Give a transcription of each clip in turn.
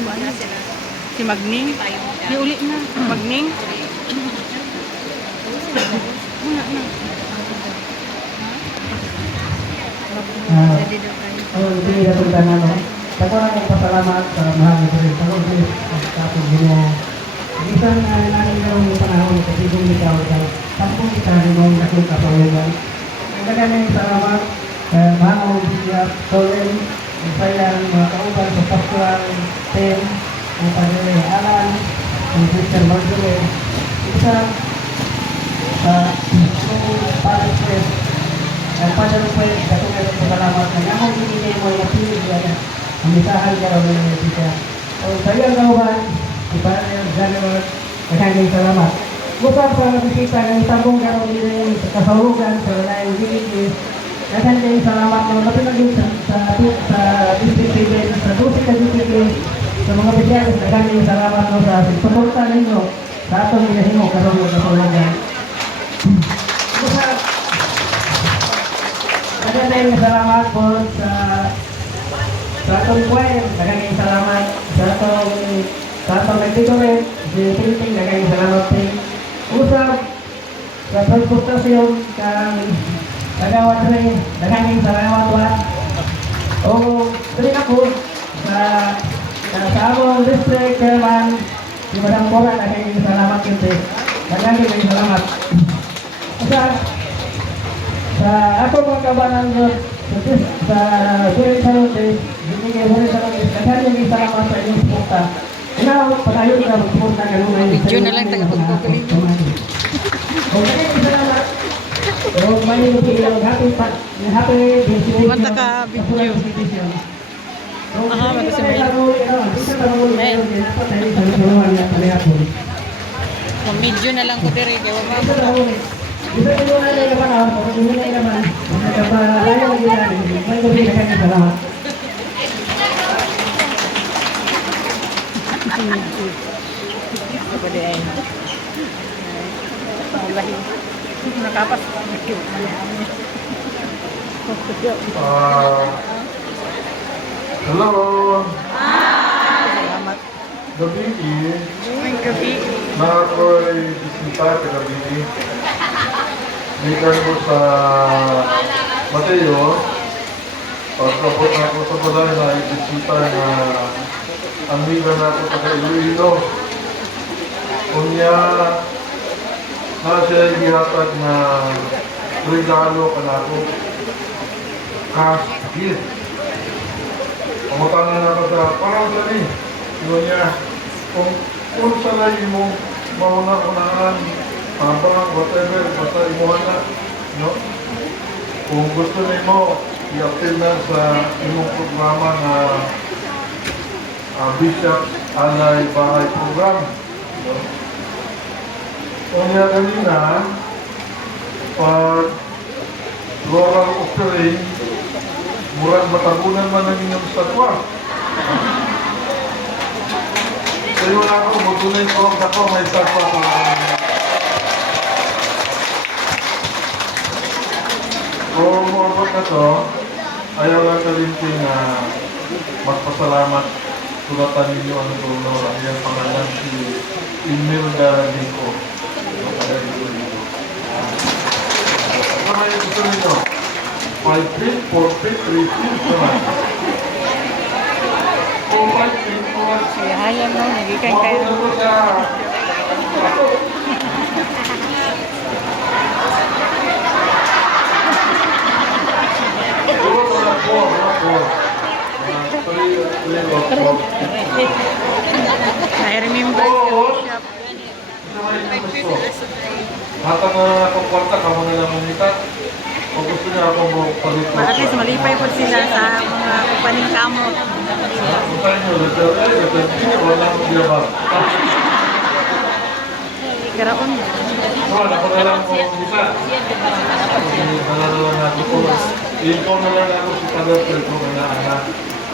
Si Magning. Di uli na. Magning. Muna na. Hindi na punta na, no? Ako lang ang pasalamat sa mahal na Diyos. Ako Diyos, tapos mo. Isang namin yung panahon kasi kung ikaw ay tampong kita mo nakong kapalugan. Ang kanyang salamat, mahal mo siya, Solen, ang sayang, mga kauban sa pastoral team, ang Padre Alan, ang Christian Marjorie, isa sa Padre Press, ang Padre Press, katulad ng salamat na namang hinigay mo yung pinig yan, ang isahan ka raw ng siya. O sayang kauban, si Padre January, kanyang salamat. Bukod sa bisita ng tabong garaw nila yung kasalugan sa lalayang diligis, kanyang salamat na mapinagin sa district event, sa dusik na district sa mga bisyalis, kanyang salamat no sa suporta ninyo sa atong ginahimo kasalugan. Kanyang salamat po sa atong choir, kanyang salamat sa atong nag-decorate, si Pilipin, kanyang salamat din. Usap sa transportasyon kang nagawat rin, kanyang salamat wat. O rin ako sa among district chairman, si Madam Cora, kanyang salamat yun din. Kanyang salamat. Usap sa ako mga kabanan sa Surin Sarotes, binigay Surin Sarotes, kanyang salamat sa inyong suporta. Ikaw, patayon ka, magpunta ka nung ngayon. Video na lang, taga-pagpapalin. Okay, salamat. So, may happy visitation. Kumanta ka, video. Aha, mag-isa Medyo na lang ko dire kay wala ko. Isa ko na lang naman ako, pag hindi na naman, nagkapalayo lagi natin. May gabi na kanya salamat. Apa dia ini? Wallahi. Nakapas. Hello. Salamat. Gabi. Gabi. Na ako'y bisita sa gabi. Mikan ko sa Mateo. Pagkapot na ako sa balay na ibisita na amiga na ako sa Iloilo. Kunya na siya ihatag na regalo ka na ako. Cash gift. Pamutangan ako sa parang sali. Kunya, kung salay mo mauna-unaan, habang whatever, basta imuhan na. No? Kung gusto mo, i-appeal na sa imong programa na Bishop Alay Bahay Program. Kanya kanina, pag rural offering, murang matagunan man ang inyong statwa. Sayo na ako, magtunay ko ako, may statwa ko. Kung umabot na to, ayaw lang kalimpi na magpasalamat. Sulatan ninyo ang donor, ang iyang pangalan si Imelda Nico. Ano na yung gusto ninyo? 5 feet, 4 feet, 3 feet, naman. Kung 5 feet, Siya haya mo, nagikan kayo. mabot na siya. Siguro na 4. I remember yung shop. Hatang na akong kwarta, kamo na lang umita. Kung gusto niya akong palit. At least malipay po sila sa mga kumpaning kamot. Kung tayo nyo, wala akong ginabag. Garaon. Wala, ako na lang kung umita. Wala na lang natin po. Info na lang ako si Tagal kung anak.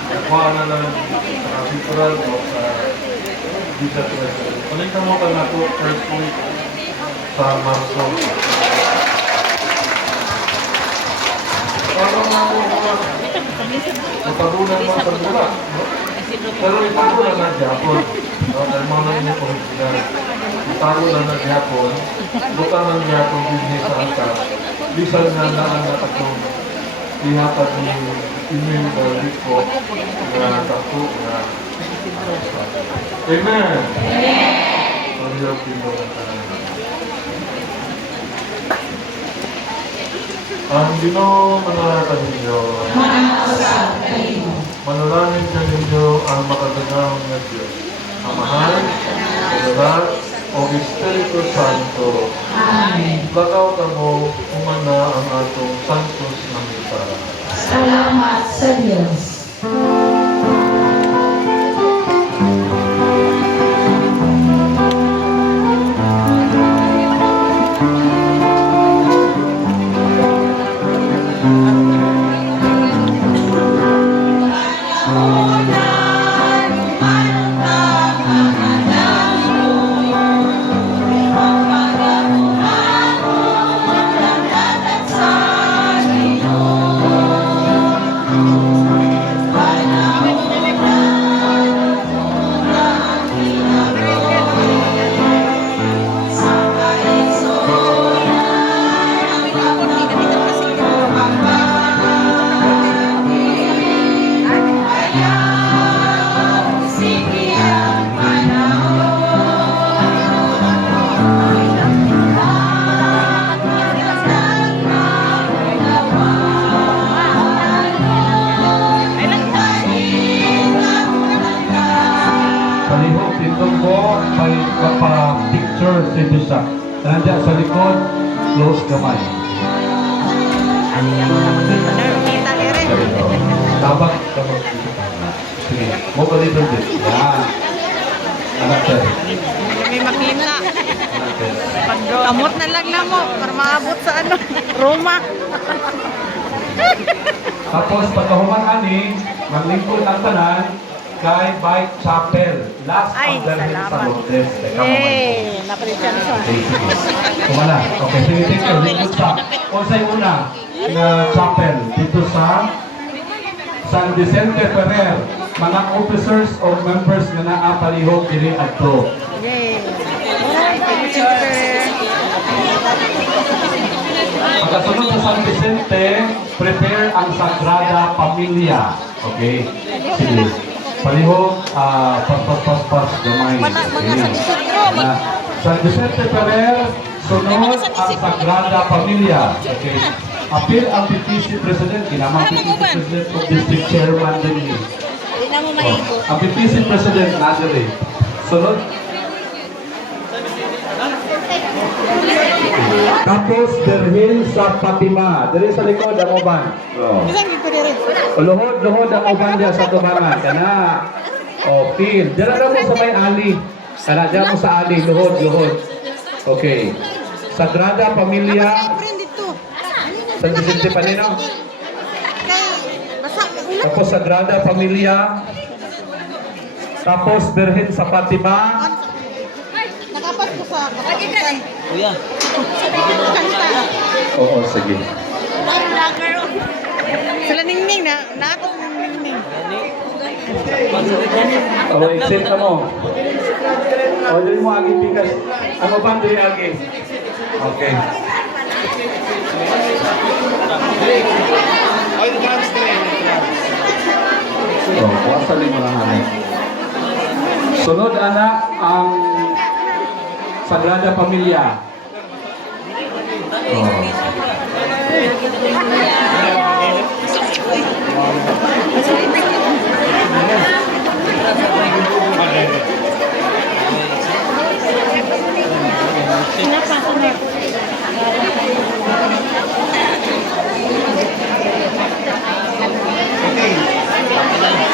Nakuha na lang sa Central o sa Bishop West. Palintan mo ka na ito first week sa Marso. Parang ako mga matabunan mga pagbulat. Pero itago lang na Japon. Dahil mga nang yung original. Itago lang na Japon. Butang ng Japon business sa angkas. Bisan na naan na itong ihatag ni email na Rico na tato na Amen! Pag-iyak pino na tayo. Ang Ginoo manalatan ninyo. Manalangin ka ninyo ang makagandang na Diyos. Amahan, Pagdalat, o Espiritu Santo. Amen. Lakaw ka mo, umana ang atong santos na mita. Salamat sa Diyos. Palihog dito po, may picture si Bishop. Nandiyan sa likod, close kamay. Kita ni rin. Tabak. Sige, mo ka dito din. Yan. Anak sir. May makita. Anak sir. Kamot na lang na mo para maabot sa ano, Roma. Tapos pagkahuman ani, maglingkod ang tanan kay Bike Chapel. Last Ay, ang dalhin sa salamat. Lourdes. Teka mamay. Yay! Napalitan siya. Okay, sige. Kumana. Okay, sige, thank you. Lingkod sa. O sa una na chapel dito sa San Vicente Ferrer. Mga officers or members na naapalihog diri adto. Yay! Siyempre, Pagkasunod sa San Vicente, prepare ang Sagrada Familia. Okay? Sige. Palihog, pas, gamay. Okay. San Vicente Ferrer, sunod ang Sagrada Familia. Okay? Appeal ang PPC President, kinamang PPC President of District Chairman din ni. Ang PPC President, Nazare. Sunod. Tapos, derhin sa Fatima. Dere sa likod ang uban. Oh. isang gito din rin. Luhod ang uban diya sa tumangan. Kana. O, feel. Dala na mo sa may ali. Kana, diyan mo sa ali. Luhod. Okay. Sagrada Familia. Friend dito. San Vicente Panino. Basta, Tapos, Sagrada Familia. Tapos, derhin sa Fatima. nakapas ko sa kapatisan. Kuya, Kanta. Oo, sige. Sila ningning na. Nato ningning. O, exit na mo. O, dili mo agi bigas. Ano ba dili agi? Okay. O, kuwasalin mo lang namin. Sunod, anak, ang Sagrada Familia. Oh.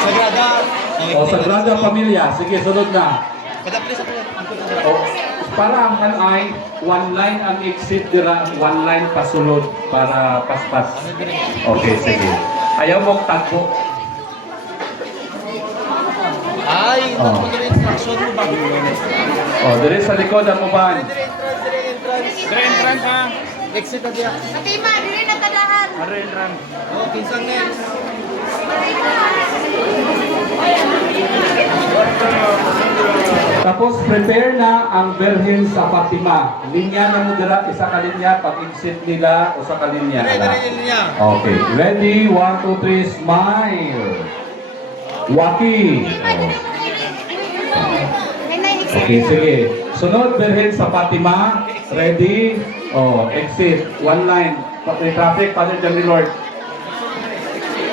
Sagrada. O, Sagrada Familia. Sige, sunod na. O, para ang ay one line ang exit dira, one line pasulod para paspas. Okay, sige. Ayaw mong tagpo. Ay, Oh. instruction mo ba? O, diri sa likod ang uban. Entrance ha. Exit na diya. Fatima, dili na tadahan. Oh, kinsang next. tapos prepare na ang Berhen sa Fatima. Linya na mo dira isa ka linya pag-exit nila o sa kalinya. Okay, ready? 1, 2, 3, smile. Waki. Okay, sige. Sunod, Berhen sa Fatima. Ready? Oh, exit. One line. May traffic, Father John the Lord.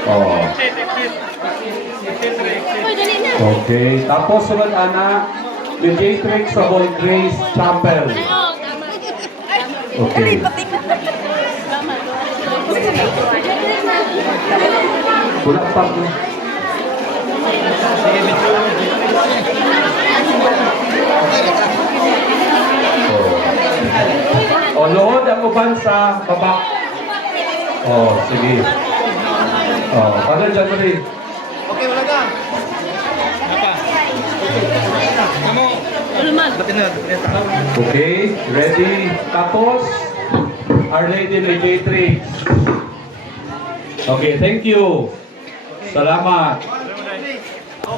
Oh. Okay. Tapos sunod, Ana. Mediatrix sa Holy Grace Chapel. Okay. Wala pa po. O, lood ang uban sa baba. O, sige. O, paano dyan mo rin? Okay, wala ka. Kamu. Okay, ready? Tapos, Our Lady Mediatrix. Okay, thank you. Salamat.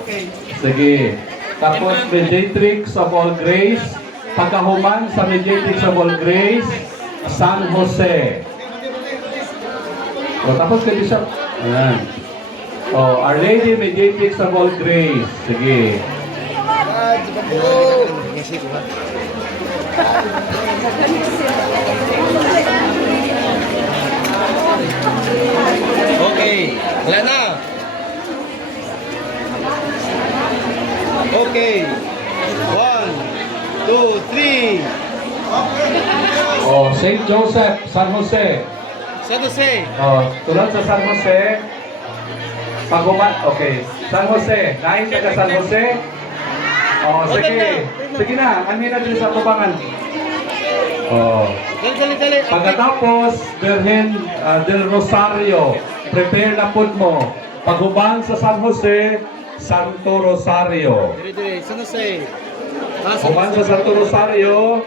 Okay. Sige. Tapos, Mediatrix of All Grace. Pagkahuman sa Mediatrix of All Grace, San Jose. O, tapos kay Bishop. Ayan. O, Our Lady Mediatrix of All Grace. Sige. Okay. Wala na. Okay. 1, 2, 3. O, St. Joseph, San Jose. San Jose. O, tulad sa San Jose. Paghuman, okay. San Jose. Nain taga San Jose. O, sige. Sige na, amin na din sa tubangan. O. Dali. Pagkatapos, Virgen del Rosario, prepare na po mo. Paghuban sa San Jose, Santo Rosario. Dali. San Jose. Huban sa Santo Rosario,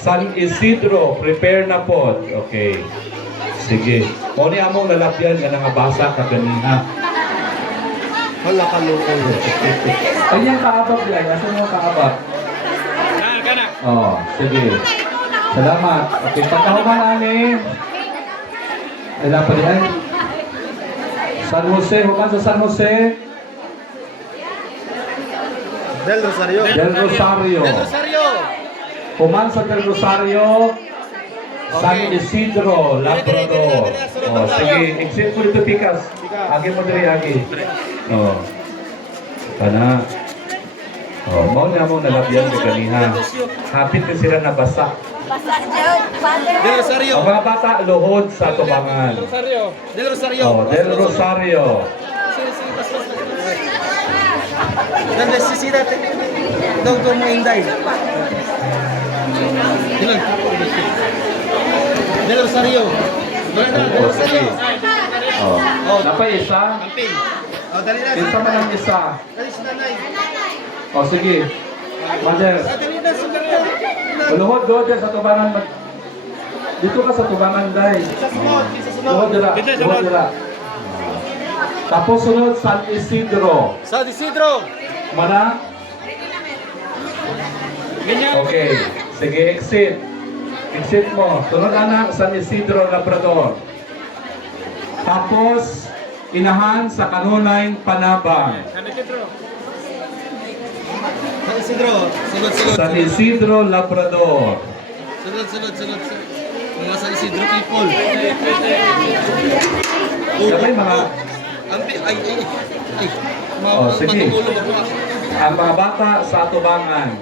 San Isidro, prepare na po. Okay. Sige. Kung ni among lalapyan nga nangabasa ka ganina. Hala ka loko. Kanyang kaabag yan. Asan mo kaabag? Kana. Oh, sige. Salamat. Okay, pagkahuman ani. Ay, dapat yan. San Jose, human sa San Jose. Del Rosario. Del Rosario. Del Rosario. Human sa Del Rosario. San Isidro, Labrador. Oh, sige. Exit mo dito, Pikas. Agi mo diri, agi. Oh. Kana. Oh, mo na mo nalabyan ka kaniha. Hapit na sila nabasa. Del Rosario. Ang mga bata, luhod sa tubangan. Del Rosario. Oh, Del Rosario. Dan sisira daw ko mo inday. Dilan. Del Rosario. Del Rosario. Oh, napay isa. Camping. Oh, dali na. Isa man ang isa. Dali si nanay. Oh, sige. Mother. Dali na sunod na. Luhod doon dyan sa tubangan. Dito ka sa tubangan, day. Sa sunod. Luhod dira. Luhod dira. Tapos sunod, San Isidro. San Isidro. Mana? Okay. Sige, exit. Exit mo. Sunod anak, San Isidro, Labrador. Tapos, inahan sa Kanunay, Panabang. San Isidro. Sunod. San Isidro, Labrador. Sunod. Mga San Isidro people. Sabay mga, Ay. Oh, sige. Matutulog ako. ang mga bata sa Tubangan.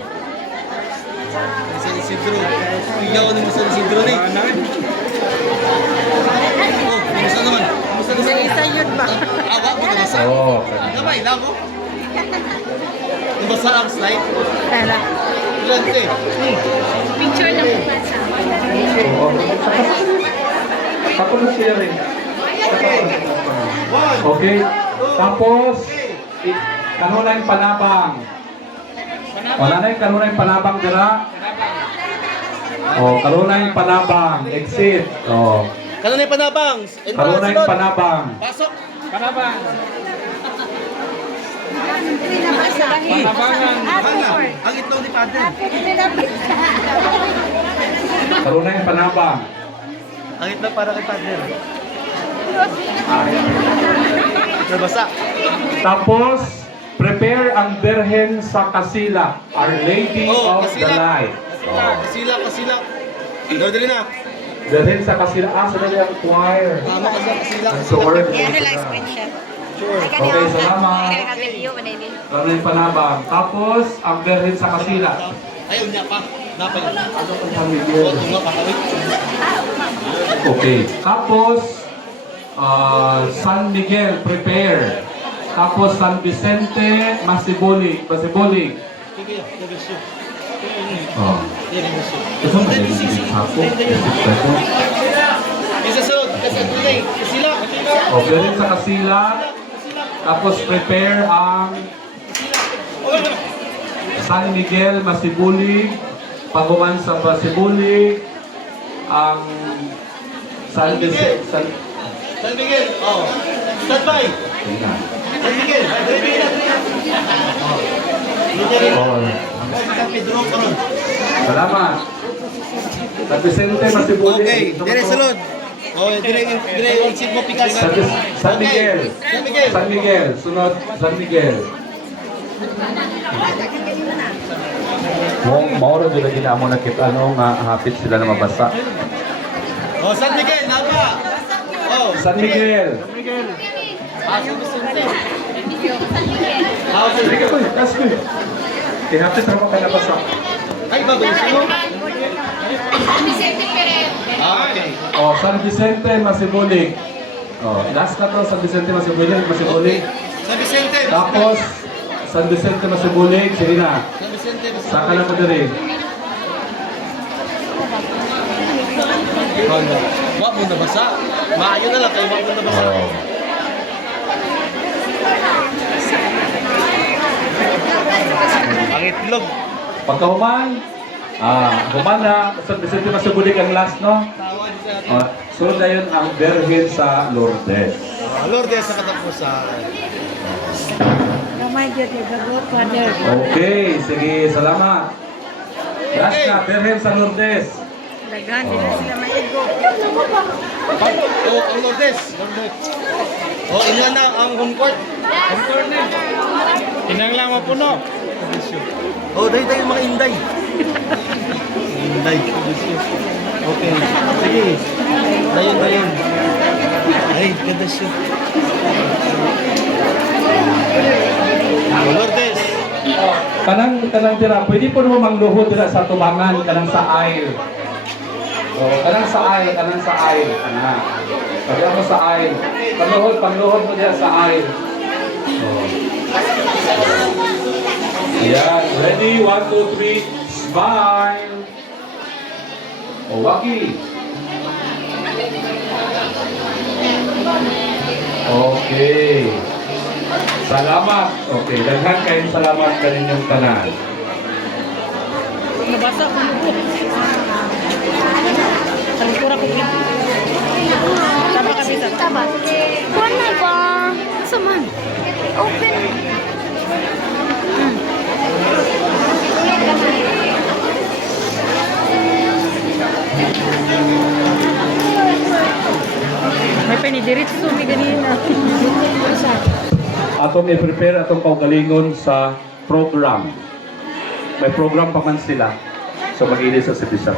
San Isidro. Iyaw ni San Isidro ni. Oh, kumusta naman? Isa yun ba? Awa ko na basa. Oh, Kamay, labo. Nabasa ang slide. Tara. Lante. Picture lang po sa oo. Tapos na siya rin. Okay. Tapos, Kanunay Panabang. Kanunay Panabang dira. Oh, Kanunay Panabang. Exit. Oh. Kanunay Panabang. Kanunay Panabang. Pasok. Dali na basa. Panabangan. Ang itlog ni Padre. Karunay panabang. Ang itlog para kay Padre. Nabasa. Tapos, prepare ang Birhen sa Kasila, Our Lady of the Light. Kasila. Dali na. Birhen sa Kasila, sandali ang choir. Tama ka sa kasila. Ang sword. Okay, salamat. Karunay panabang. Tapos, ang Birhen sa Kasila. Ayun niya pa. Napay. San Miguel. Okay. Tapos, San Miguel, prepare. Tapos, San Vicente, Masibolig. Oh. Ito mo yung hapo. Isa sunod. Kasila. O, Birhen sa Kasila. Tapos, prepare ang San Miguel, Masibolig. Paguman sa Masibolig. Ang San Vicente. San Miguel. Oh. Stand by. San Miguel. San Pedro karon. Salamat. San Vicente, Masibolig. Okay, dire sunod. Oh, dire yung sigmo pikas. San Miguel. San Miguel. San Miguel. Sunod, San Miguel. Mauro dito ginamo na kit nga hapit sila na mabasa. Oh, San Miguel, napa. Oh, San Miguel. Sige ko, tas ko. Hapit trabaho ka na basa. Ay, bago sino? Okay. Oh, San Vicente, Masibolig. Oh, last na to, San Vicente, Masibolig. San Vicente. Tapos, San Vicente, Masibolig. Sige na. San Vicente. Saka na ko diri. Wag mo na basa. Maayo na lang kayo, wag mo na basa. Oh. Ang itlog. Pagkahuman, human na, San Vicente Masibolig ang last, no? Sunod na yun ang Birhen sa Lourdes. Lourdes sa katapusan. Okay, sige, salamat. Last na, Birhen sa Lourdes. Daghan, di na sila maigo. Oh, ang Lourdes. Oh, ilan na ang home court? Inang lang mapuno. Oh, dahi mga inday. Inday. Okay. Sige. Dayon. Ay, ganda siya. Oh, Lourdes. Kanang tira, pwede po naman mangluhod dira sa tubangan, kanang sa aisle. Oh, kanang sa aisle. Kana. Sabi ako sa aisle. Pangluhod mo dira sa aisle. Oh. Yan, ready? 1, 2, 3, smile. Oh, waki. Okay. Salamat. Okay, daghan kayong salamat kaninyong tanan. Nabasa ko mo. Salikura ko. Tama kami sa. Tama. Kuan na ba? Saman. Open. May pinidiritso mi ganina. Atong i-prepare atong kaugalingon sa program. May program pa man sila. So mag-ili sa sibisa.